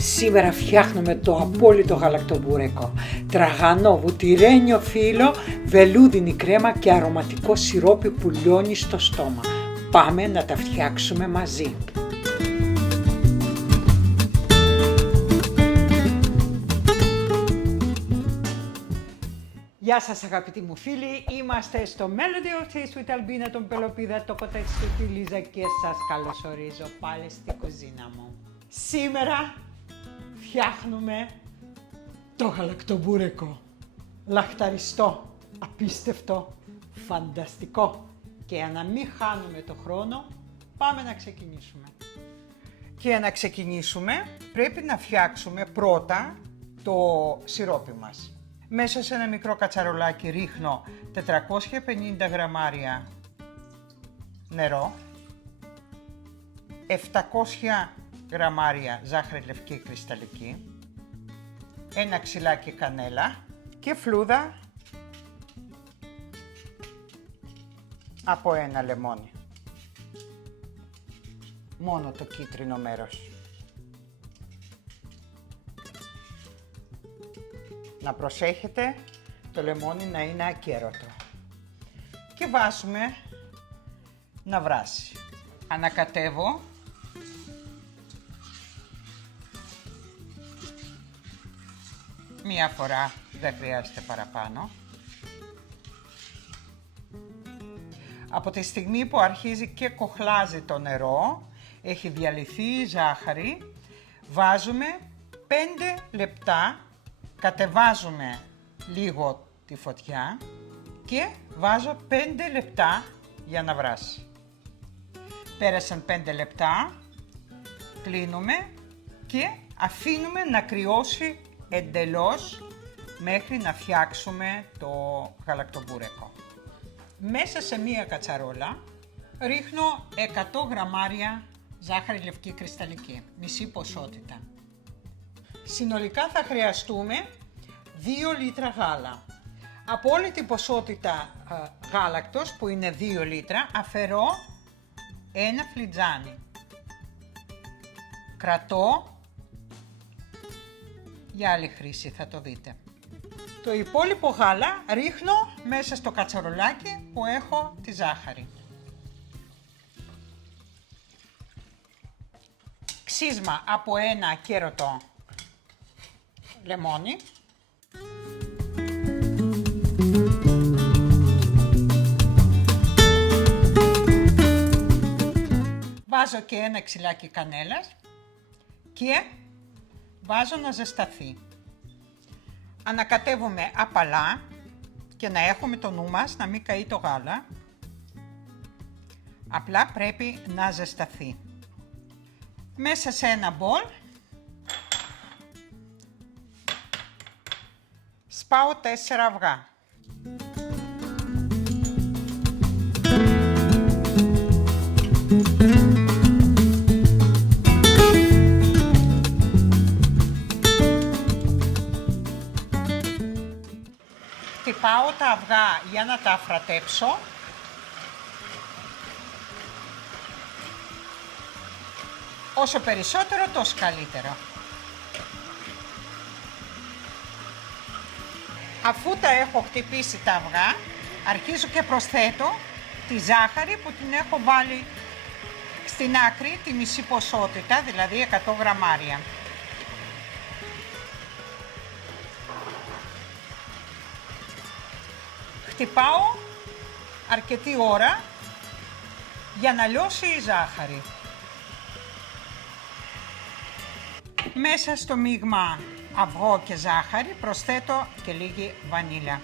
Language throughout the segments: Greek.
Σήμερα φτιάχνουμε το απόλυτο γαλακτομπούρεκο. Τραγανό, βουτυρένιο φύλλο, βελούδινη κρέμα και αρωματικό σιρόπι που λιώνει στο στόμα. Πάμε να τα φτιάξουμε μαζί. Γεια σας αγαπητοί μου φίλοι, είμαστε στο Melody of Taste with Albina, τον Πελοπίδα, το κοτέτσι του τη Λίζα και σας καλωσορίζω πάλι στην κουζίνα μου. Σήμερα φτιάχνουμε το γαλακτομπούρεκο. Λαχταριστό, απίστευτο, φανταστικό. Και για να μην χάνουμε το χρόνο, πάμε να ξεκινήσουμε. Και για να ξεκινήσουμε πρέπει να φτιάξουμε πρώτα το σιρόπι μας. Μέσα σε ένα μικρό κατσαρολάκι ρίχνω 450 γραμμάρια νερό, 700 γραμμάρια ζάχαρη λευκή κρυσταλλική, ένα ξυλάκι κανέλα και φλούδα από ένα λεμόνι. Μόνο το κίτρινο μέρος. Να προσέχετε το λεμόνι να είναι ακέρωτο. Και βάζουμε να βράσει. Ανακατεύω μία φορά, δεν χρειάζεται παραπάνω. Από τη στιγμή που αρχίζει και κοχλάζει το νερό, έχει διαλυθεί η ζάχαρη, βάζουμε 5 λεπτά, κατεβάζουμε λίγο τη φωτιά και βάζω 5 λεπτά για να βράσει. Πέρασαν 5 λεπτά, κλείνουμε και αφήνουμε να κρυώσει εντελώς μέχρι να φτιάξουμε το γαλακτομπούρεκο. Μέσα σε μία κατσαρόλα ρίχνω 100 γραμμάρια ζάχαρη λευκή κρυσταλλική, μισή ποσότητα. Συνολικά θα χρειαστούμε 2 λίτρα γάλα. Από όλη την ποσότητα γάλακτος που είναι 2 λίτρα αφαιρώ ένα φλιτζάνι. Κρατώ για άλλη χρήση, θα το δείτε. Το υπόλοιπο γάλα ρίχνω μέσα στο κατσαρολάκι που έχω τη ζάχαρη. Ξύσμα από ένα ακέρωτο λεμόνι. Βάζω και ένα ξυλάκι κανέλας και βάζω να ζεσταθεί. Ανακατεύουμε απαλά και να έχουμε το νου μας να μην καεί το γάλα. Απλά πρέπει να ζεσταθεί. Μέσα σε ένα μπολ σπάω 4 αυγά. Χτυπάω τα αυγά για να τα αφρατέψω. Όσο περισσότερο τόσο καλύτερο. Αφού τα έχω χτυπήσει τα αυγά, αρχίζω και προσθέτω τη ζάχαρη που την έχω βάλει στην άκρη, τη μισή ποσότητα, δηλαδή 100 γραμμάρια. Χτυπάω αρκετή ώρα για να λιώσει η ζάχαρη. Μέσα στο μείγμα αυγό και ζάχαρη προσθέτω και λίγη βανίλια.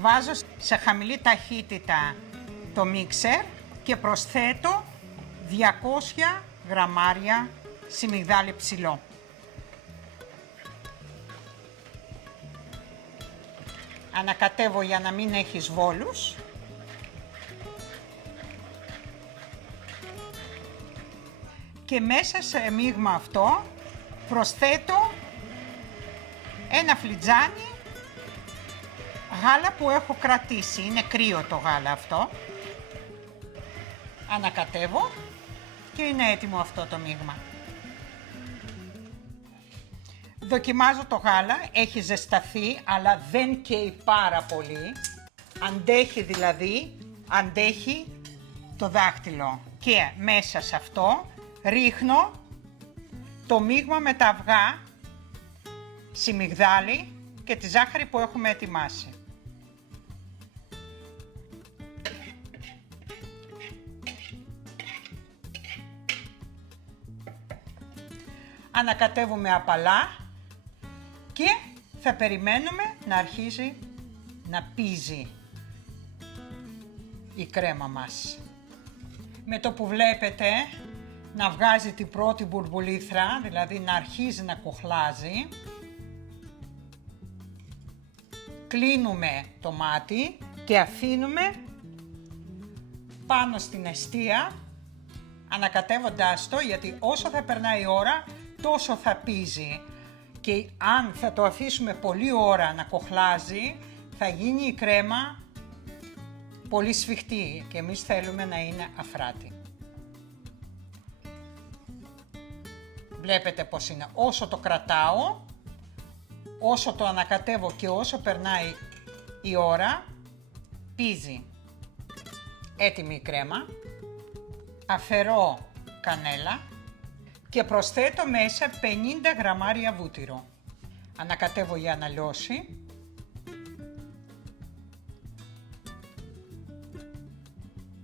Βάζω σε χαμηλή ταχύτητα το μίξερ και προσθέτω 200 γραμμάρια σιμιγδάλι ψηλό. Ανακατεύω για να μην έχει σβόλους. Και μέσα σε μείγμα αυτό προσθέτω ένα φλιτζάνι γάλα που έχω κρατήσει. Είναι κρύο το γάλα αυτό. Ανακατεύω και είναι έτοιμο αυτό το μείγμα. Δοκιμάζω το γάλα, έχει ζεσταθεί αλλά δεν καίει πάρα πολύ. Αντέχει δηλαδή, αντέχει το δάχτυλο. Και μέσα σε αυτό ρίχνω το μείγμα με τα αυγά, σιμιγδάλι και τη ζάχαρη που έχουμε ετοιμάσει. Ανακατεύουμε απαλά και θα περιμένουμε να αρχίσει να πίζει η κρέμα μας. Με το που βλέπετε να βγάζει την πρώτη μπουρμπουλήθρα, δηλαδή να αρχίζει να κοχλάζει, κλείνουμε το μάτι και αφήνουμε πάνω στην εστία ανακατεύοντάς το, γιατί όσο θα περνάει η ώρα τόσο θα πίζει και αν θα το αφήσουμε πολλή ώρα να κοχλάζει θα γίνει η κρέμα πολύ σφιχτή και εμείς θέλουμε να είναι αφράτη. Βλέπετε πως είναι, όσο το κρατάω, όσο το ανακατεύω και όσο περνάει η ώρα, πίζει. Έτοιμη η κρέμα, αφαιρώ κανέλα και προσθέτω μέσα 50 γραμμάρια βούτυρο. Ανακατεύω για να λιώσει.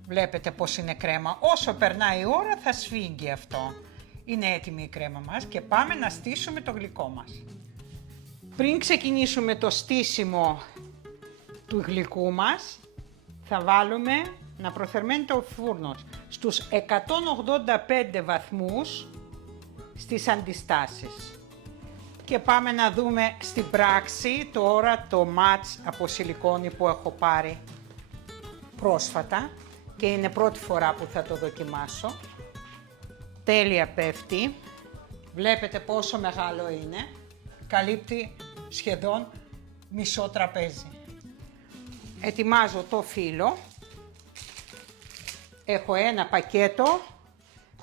Βλέπετε πως είναι κρέμα, όσο περνάει η ώρα θα σφίγγει αυτό. Είναι έτοιμη η κρέμα μας και πάμε να στήσουμε το γλυκό μας. Πριν ξεκινήσουμε το στήσιμο του γλυκού μας, θα βάλουμε να προθερμαίνεται ο φούρνος στους 185 βαθμούς στις αντιστάσεις. Και πάμε να δούμε στην πράξη τώρα το μάτς από σιλικόνη που έχω πάρει πρόσφατα και είναι πρώτη φορά που θα το δοκιμάσω. Τέλεια πέφτει, βλέπετε πόσο μεγάλο είναι, καλύπτει σχεδόν μισό τραπέζι. Ετοιμάζω το φύλλο, έχω ένα πακέτο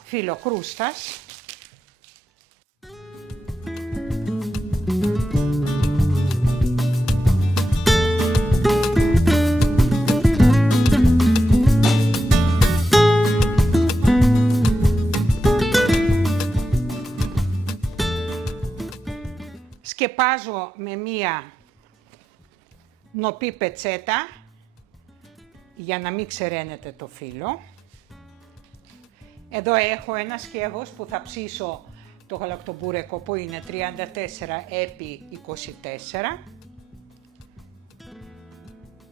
φύλλο κρούστας. Σκεπάζω με μία νοπή πετσέτα για να μην ξεραίνεται το φύλλο. Εδώ έχω ένα σκεύος που θα ψήσω το γαλακτομπούρεκο που είναι 34 επί 24.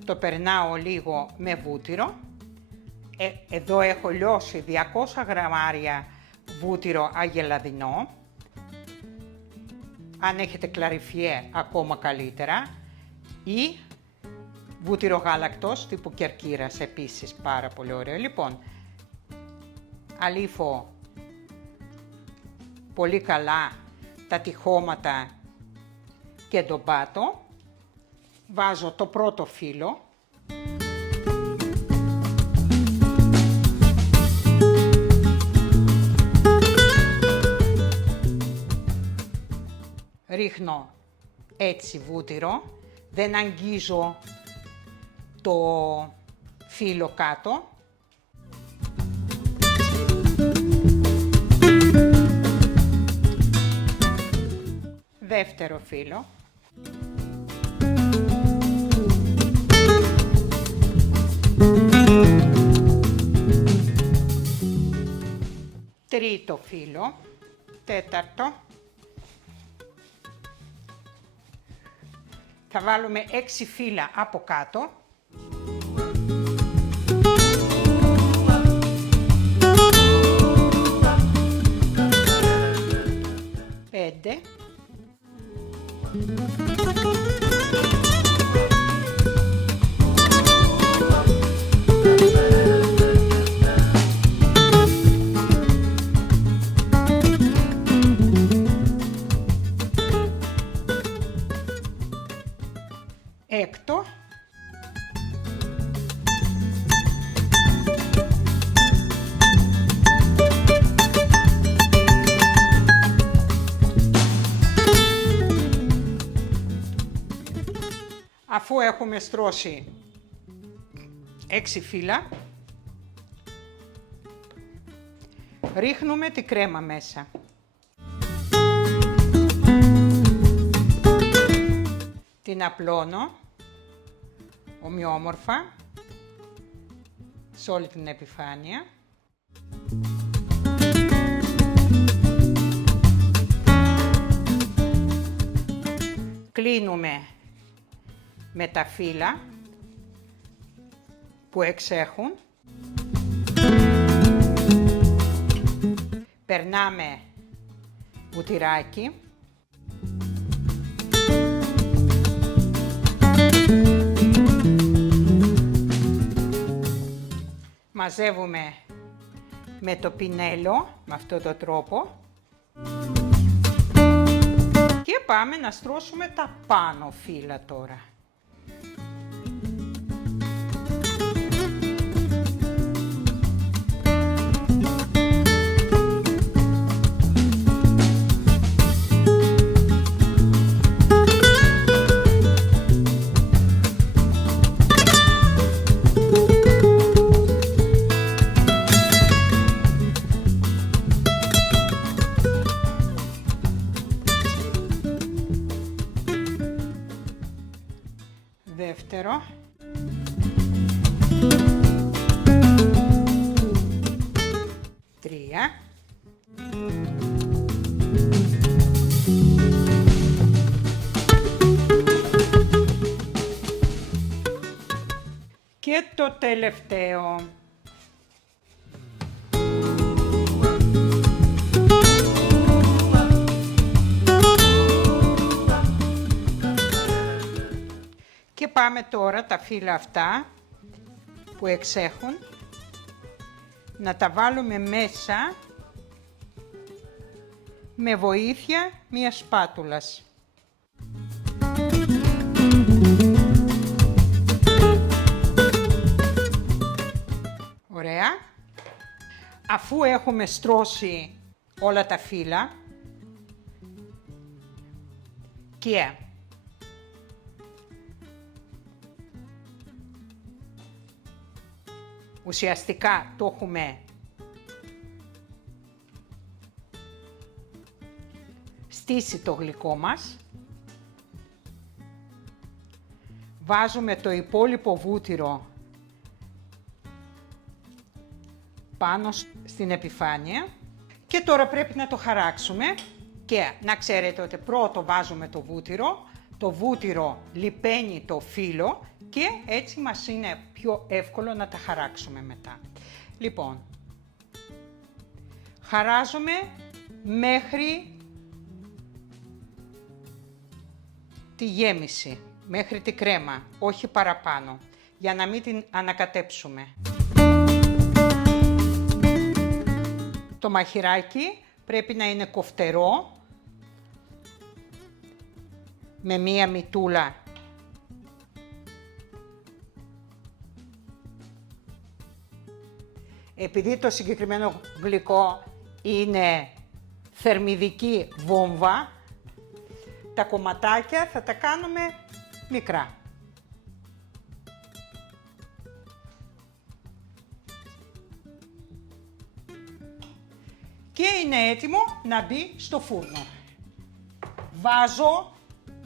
Το περνάω λίγο με βούτυρο. Εδώ έχω λιώσει 200 γραμμάρια βούτυρο αγελαδινό. Αν έχετε κλαριφιέ ακόμα καλύτερα ή βούτυρο γάλακτος τύπου κερκύρας επίσης πάρα πολύ ωραίο. Λοιπόν, αλήφω πολύ καλά τα τυχώματα και τον πάτο. Βάζω το πρώτο φύλλο. Ρίχνω έτσι βούτυρο, δεν αγγίζω το φύλλο κάτω. Δεύτερο φύλλο. Τρίτο φύλλο. Τέταρτο. Θα βάλουμε 6 φύλλα από κάτω. Πέντε. Έκτο. Αφού έχουμε στρώσει 6 φύλλα, ρίχνουμε τη κρέμα μέσα. Την απλώνω ομοιόμορφα σε όλη την επιφάνεια. Κλείνουμε με τα φύλλα που εξέχουν. Περνάμε βουτυράκι. Μαζεύουμε με το πινέλο, με αυτόν τον τρόπο. Και πάμε να στρώσουμε τα πάνω φύλλα τώρα. Δεύτερο. Τρία. Και το τελευταίο. Και πάμε τώρα τα φύλλα αυτά που εξέχουν να τα βάλουμε μέσα με βοήθεια μιας σπάτουλας. Ωραία. Αφού έχουμε στρώσει όλα τα φύλλα και ουσιαστικά το έχουμε στήσει το γλυκό μας, βάζουμε το υπόλοιπο βούτυρο πάνω στην επιφάνεια και τώρα πρέπει να το χαράξουμε και να ξέρετε ότι πρώτο βάζουμε το βούτυρο λιπαίνει το φύλλο και έτσι μας είναι πιο εύκολο να τα χαράξουμε μετά. Λοιπόν, χαράζουμε μέχρι τη γέμιση, μέχρι τη κρέμα, όχι παραπάνω, για να μην την ανακατέψουμε. Το μαχαιράκι πρέπει να είναι κοφτερό, με μία μυτούλα επειδή το συγκεκριμένο γλυκό είναι θερμιδική βόμβα, τα κομματάκια θα τα κάνουμε μικρά. Και είναι έτοιμο να μπει στο φούρνο. Βάζω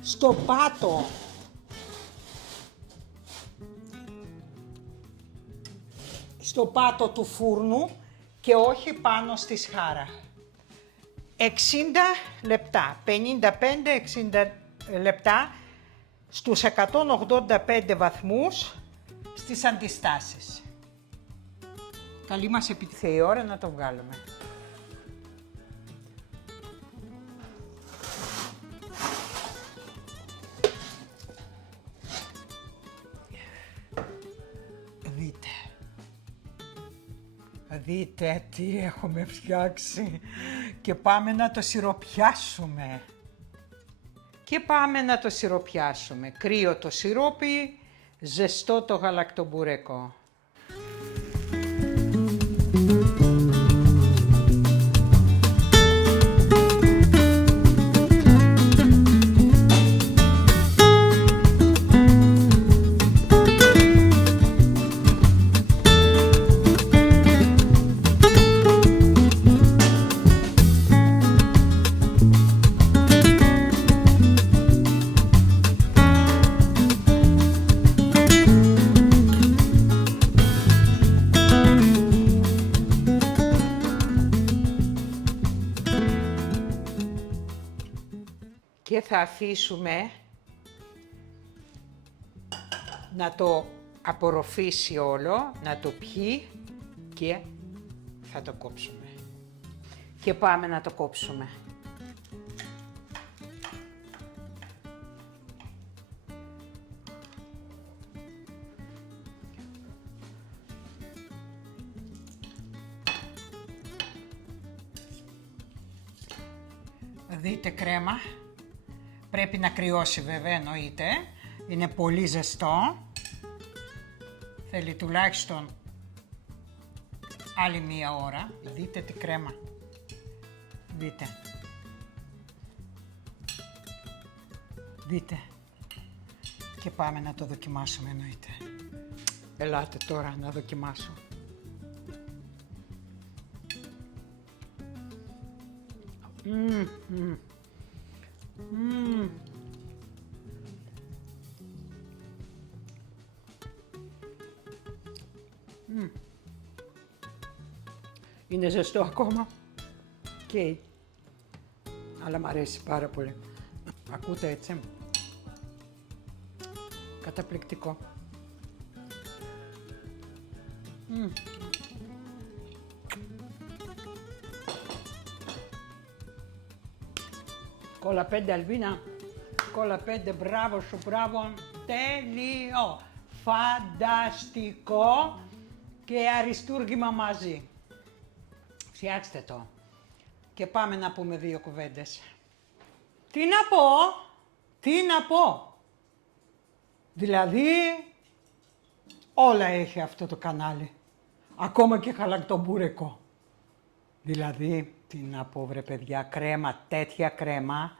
στο πάτο του φούρνου και όχι πάνω στη σχάρα. 60 λεπτά, 55-60 λεπτά στους 185 βαθμούς στις αντιστάσεις. Καλή μας επιτυχία, η ώρα να το βγάλουμε. Δείτε τι έχουμε φτιάξει και πάμε να το σιροπιάσουμε. Κρύο το σιρόπι, ζεστό το γαλακτομπουρέκο. Και θα αφήσουμε να το απορροφήσει όλο, να το πιει και θα το κόψουμε. Και πάμε να το κόψουμε. Δείτε κρέμα, πρέπει να κρυώσει βέβαια, εννοείται, είναι πολύ ζεστό, θέλει τουλάχιστον άλλη μία ώρα. Δείτε τη κρέμα, δείτε και πάμε να το δοκιμάσουμε, εννοείται. Ελάτε τώρα να δοκιμάσω. Είναι ζεστό ακόμα. Okay. Αλλά μ' αρέσει πάρα πολύ. Ακούτε έτσι. Καταπληκτικό. Κόλλα 5 Αλβίνα, κόλλα 5, μπράβο σου, μπράβο, τέλειο, φανταστικό και αριστούργημα μαζί. Φτιάξτε το και πάμε να πούμε 2 κουβέντες. Τι να πω, δηλαδή όλα έχει αυτό το κανάλι, ακόμα και γαλακτομπούρεκο. Δηλαδή, τι να πω βρε παιδιά, κρέμα, τέτοια κρέμα,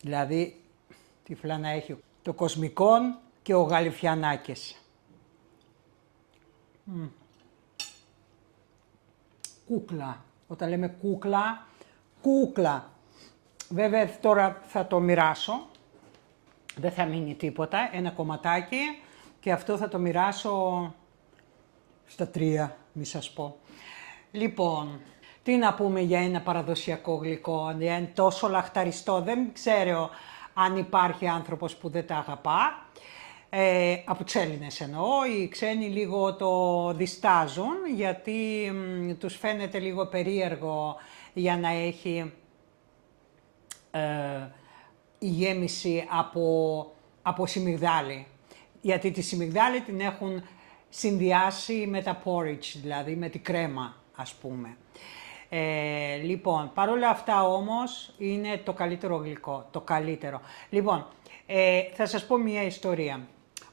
δηλαδή τυφλά να έχει το Κοσμικόν και ο Γαλιφιανάκης. Κούκλα, όταν λέμε κούκλα, κούκλα. Βέβαια τώρα θα το μοιράσω, δεν θα μείνει τίποτα, ένα κομματάκι και αυτό θα το μοιράσω στα 3, μη σας πω. Λοιπόν, τι να πούμε για ένα παραδοσιακό γλυκό, είναι τόσο λαχταριστό, δεν ξέρω αν υπάρχει άνθρωπος που δεν τα αγαπά. Από τους Έλληνες εννοώ, οι ξένοι λίγο το διστάζουν γιατί τους φαίνεται λίγο περίεργο για να έχει η γέμιση από σιμιγδάλι. Γιατί τη σιμιγδάλι την έχουν συνδυάσει με τα porridge, δηλαδή με τη κρέμα, ας πούμε. Λοιπόν, παρόλα αυτά όμως είναι το καλύτερο γλυκό, το καλύτερο. Λοιπόν, θα σας πω μια ιστορία.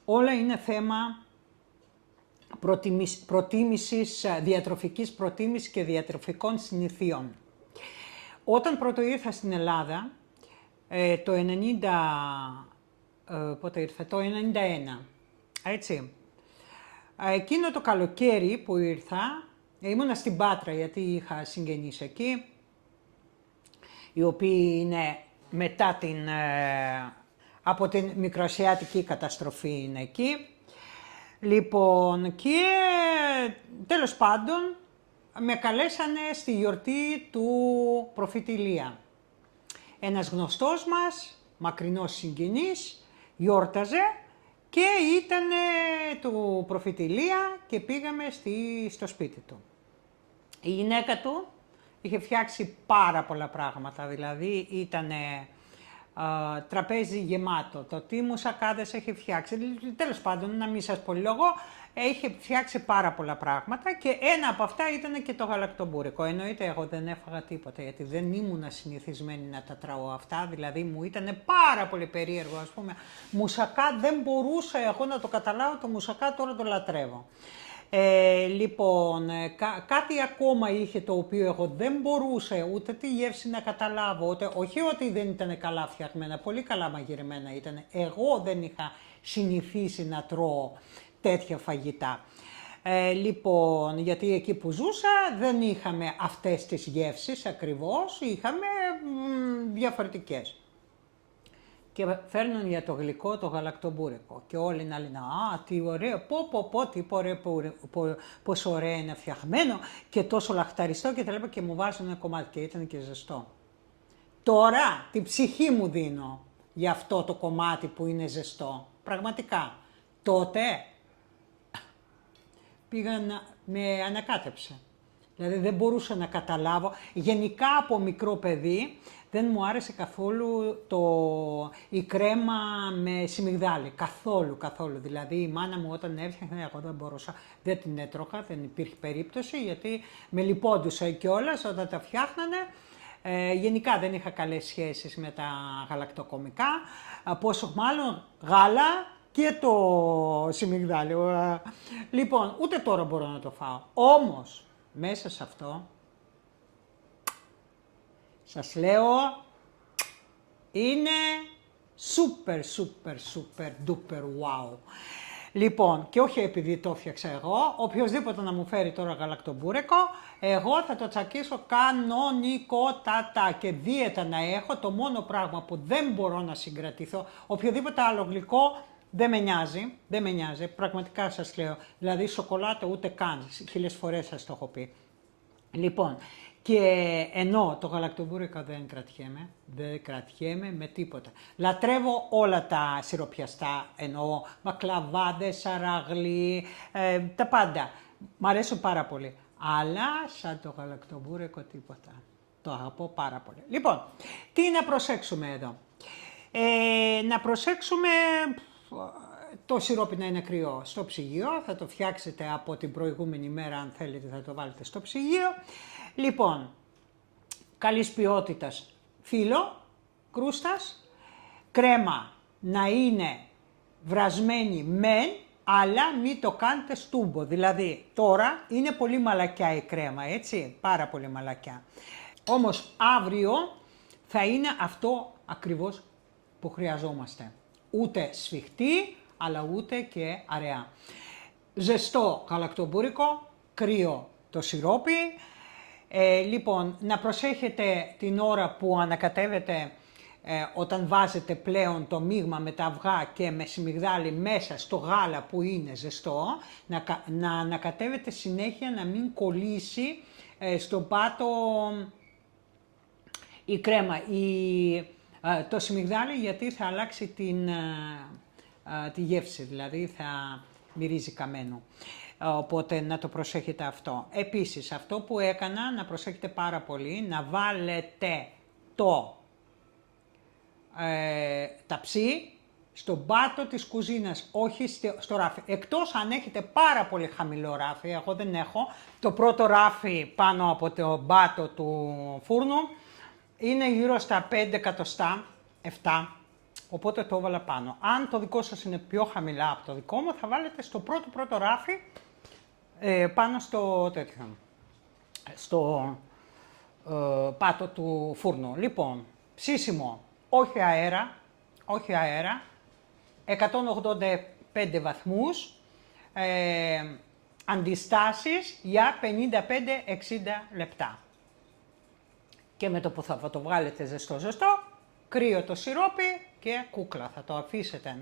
Όλα είναι θέμα προτίμησης, διατροφικής προτίμησης και διατροφικών συνηθιών. Όταν πρώτο ήρθα στην Ελλάδα, το 91, έτσι, εκείνο το καλοκαίρι που ήρθα, ήμουνα στην Πάτρα γιατί είχα συγγενείς εκεί, οι οποίοι είναι μετά από την Μικροασιατική καταστροφή είναι εκεί. Λοιπόν, και τέλος πάντων με καλέσανε στη γιορτή του προφήτη Ηλία. Ένας γνωστός μας, μακρινός συγγενής, γιόρταζε και ήταν του προφήτη Ηλία και πήγαμε στο σπίτι του. Η γυναίκα του είχε φτιάξει πάρα πολλά πράγματα, δηλαδή ήταν τραπέζι γεμάτο, το τι μουσακάδες είχε φτιάξει, τέλος πάντων να μην σας πολυλογώ, είχε φτιάξει πάρα πολλά πράγματα και ένα από αυτά ήταν και το γαλακτομπούρικο. Εννοείται εγώ δεν έφαγα τίποτα γιατί δεν ήμουνα συνηθισμένη να τα τρώω αυτά, δηλαδή μου ήταν πάρα πολύ περίεργο, ας πούμε, μουσακά δεν μπορούσα εγώ να το καταλάβω, το μουσακά τώρα το λατρεύω. Λοιπόν, κάτι ακόμα είχε το οποίο εγώ δεν μπορούσα ούτε τη γεύση να καταλάβω, ούτε, όχι ότι δεν ήταν καλά φτιαγμένα, πολύ καλά μαγειρεμένα ήταν. Εγώ δεν είχα συνηθίσει να τρώω τέτοια φαγητά. Λοιπόν, γιατί εκεί που ζούσα δεν είχαμε αυτές τις γεύσεις ακριβώς, είχαμε διαφορετικές. Και φέρνουν για το γλυκό το γαλακτομπούρικο και όλοι να λένε «Α, τι ωραίο, τι ωραίο, πόσο ωραίο είναι φτιαγμένο και τόσο λαχταριστό» και τα λέμε και μου βάζουν ένα κομμάτι και ήταν και ζεστό. Τώρα την ψυχή μου δίνω για αυτό το κομμάτι που είναι ζεστό. Πραγματικά. Τότε με ανακάτεψε. Δηλαδή δεν μπορούσα να καταλάβω. Γενικά από μικρό παιδί δεν μου άρεσε καθόλου η κρέμα με σιμιγδάλι. Καθόλου. Δηλαδή η μάνα μου όταν έφτιαχνε, εγώ δεν μπορούσα. Δεν την έτρωχα, δεν υπήρχε περίπτωση γιατί με λιπόντουσα κιόλας όταν τα φτιάχνανε. Γενικά δεν είχα καλές σχέσεις με τα γαλακτοκομικά. Πόσο μάλλον γάλα και το σιμιγδάλι. Λοιπόν, ούτε τώρα μπορώ να το φάω. Όμως, μέσα σε αυτό, σας λέω, είναι super duper wow. Λοιπόν, και όχι επειδή το έφτιαξα εγώ, οποιοδήποτε να μου φέρει τώρα γαλακτομπούρεκο, εγώ θα το τσακίσω κανονικότατα και δίαιτα να έχω. Το μόνο πράγμα που δεν μπορώ να συγκρατηθώ, οποιοδήποτε άλλο γλυκό, δεν με νοιάζει, πραγματικά σας λέω. Δηλαδή σοκολάτα ούτε καν, 1000 φορές σας το έχω πει. Λοιπόν, και ενώ το γαλακτομπούρεκο δεν κρατιέμαι με τίποτα. Λατρεύω όλα τα σιροπιαστά, εννοώ μπακλαβάδες, αραγλί, τα πάντα. Μ' αρέσουν πάρα πολύ. Αλλά σαν το γαλακτομπούρεκο τίποτα. Το αγαπώ πάρα πολύ. Λοιπόν, τι να προσέξουμε εδώ. Να προσέξουμε το σιρόπι να είναι κρυό στο ψυγείο. Θα το φτιάξετε από την προηγούμενη μέρα, αν θέλετε θα το βάλετε στο ψυγείο. Λοιπόν, καλής ποιότητας φύλλο, κρούστας, κρέμα να είναι βρασμένη μεν, αλλά μην το κάνετε στούμπο. Δηλαδή, τώρα είναι πολύ μαλακιά η κρέμα, έτσι, πάρα πολύ μαλακιά. Όμως, αύριο θα είναι αυτό ακριβώς που χρειαζόμαστε. Ούτε σφιχτή, αλλά ούτε και αραιά. Ζεστό γαλακτομπούρικο, κρύο το σιρόπι. Λοιπόν, να προσέχετε την ώρα που ανακατεύετε όταν βάζετε πλέον το μείγμα με τα αυγά και με σιμιγδάλι μέσα στο γάλα που είναι ζεστό, να ανακατεύετε συνέχεια να μην κολλήσει στον πάτο η κρέμα, το σιμιγδάλι, γιατί θα αλλάξει τη γεύση, δηλαδή θα μυρίζει καμένο. Οπότε να το προσέχετε αυτό. Επίσης, αυτό που έκανα, να προσέχετε πάρα πολύ, να βάλετε ταψί στον πάτο της κουζίνας, όχι στο ράφι. Εκτός αν έχετε πάρα πολύ χαμηλό ράφι, εγώ δεν έχω, το πρώτο ράφι πάνω από το πάτο του φούρνου είναι γύρω στα 5 εκατοστά, 7, οπότε το έβαλα πάνω. Αν το δικό σας είναι πιο χαμηλά από το δικό μου, θα βάλετε στο πρώτο ράφι πάνω στο τέτοιο, στο πάτο του φούρνου. Λοιπόν, ψήσιμο, όχι αέρα, 185 βαθμούς, αντιστάσεις για 55-60 λεπτά. Και με το που θα το βγάλετε ζεστό, κρύο το σιρόπι και κούκλα. Θα το αφήσετε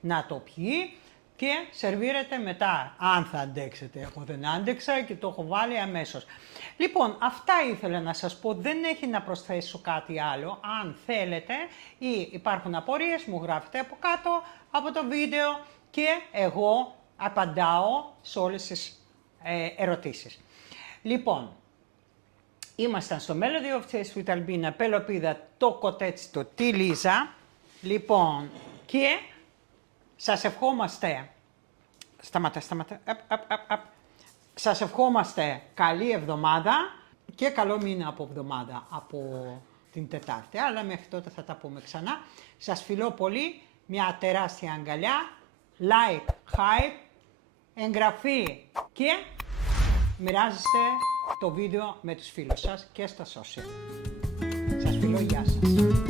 να το πιει και σερβίρετε μετά, αν θα αντέξετε. Εγώ δεν άντεξα και το έχω βάλει αμέσως. Λοιπόν, αυτά ήθελα να σας πω, δεν έχει να προσθέσω κάτι άλλο. Αν θέλετε ή υπάρχουν απορίες, μου γράφετε από κάτω από το βίντεο και εγώ απαντάω σε όλες τις ερωτήσεις. Λοιπόν, ήμασταν στο Melody of Taste with Albina, πελοπίδα, το κοτέτσι, το τη Λίζα. Λοιπόν, και σας ευχόμαστε, σας ευχόμαστε καλή εβδομάδα και καλό μήνα από εβδομάδα από την Τετάρτη. Αλλά μέχρι τότε θα τα πούμε ξανά. Σας φιλώ πολύ, μια τεράστια αγκαλιά, like, hype, εγγραφή και μοιράζεστε το βίντεο με τους φίλους σας και στα social. Σας φιλώ, γεια σας.